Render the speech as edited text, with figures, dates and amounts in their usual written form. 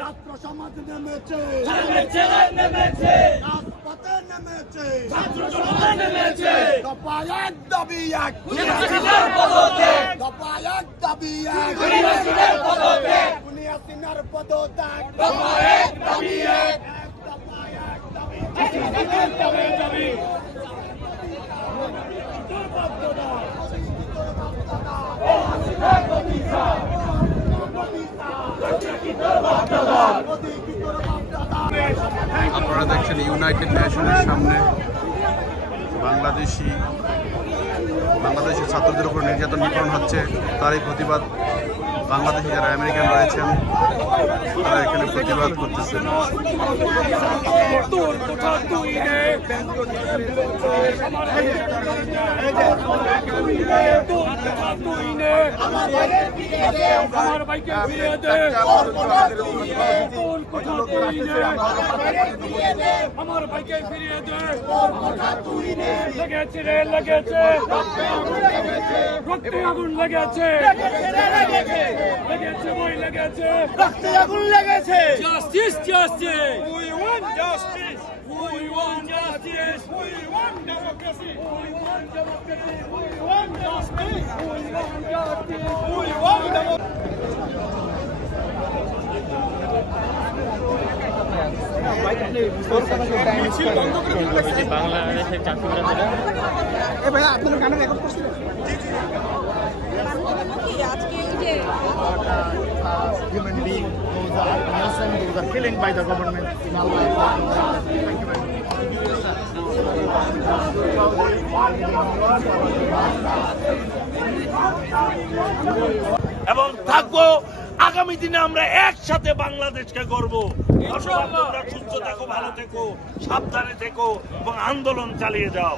ছাত্র সমাজ নেমেছে, রাজপথে নেমেছে, ছাত্র সমাজ নেমেছে। দফা এক দাবি এক, দফা এক দাবি এক, দুনিয়ার পদত্যাগ। দফা এক দাবি এক, দফা এক দাবি এক। আপনারা দেখছেন ইউনাইটেড নেশনের সামনে বাংলাদেশি ছাত্রদের উপর নির্যাতন নিপীড়ন হচ্ছে, তার এই প্রতিবাদ বাংলাদেশে যারা আমেরিকান রয়েছেন তারা এখানে প্রতিবাদ করতেছেন। আমার ভাইকে ফিরিয়ে দে, লেগেছে রে লেগেছে, রক্তে আগুন লেগেছে, লেগেছে বই লেগেছে, রক্তে আগুন লেগেছে। Justice justice, we want justice, we want justice, we want democracy, we want democracy, we want justice, we want justice, we want democracy. বাংলাদেশের চাকরিদাতারা ভাইয়া আপনারা গানে রেকর্ড করছিলেন? Human being, those are innocent, those are killing by the government. এবং থাকবো আগামী দিনে আমরা একসাথে বাংলাদেশকে গড়ব। তোমরা সুস্থ থেকো, ভালো থেকো, সাবধানে থেকো এবং আন্দোলন চালিয়ে যাও।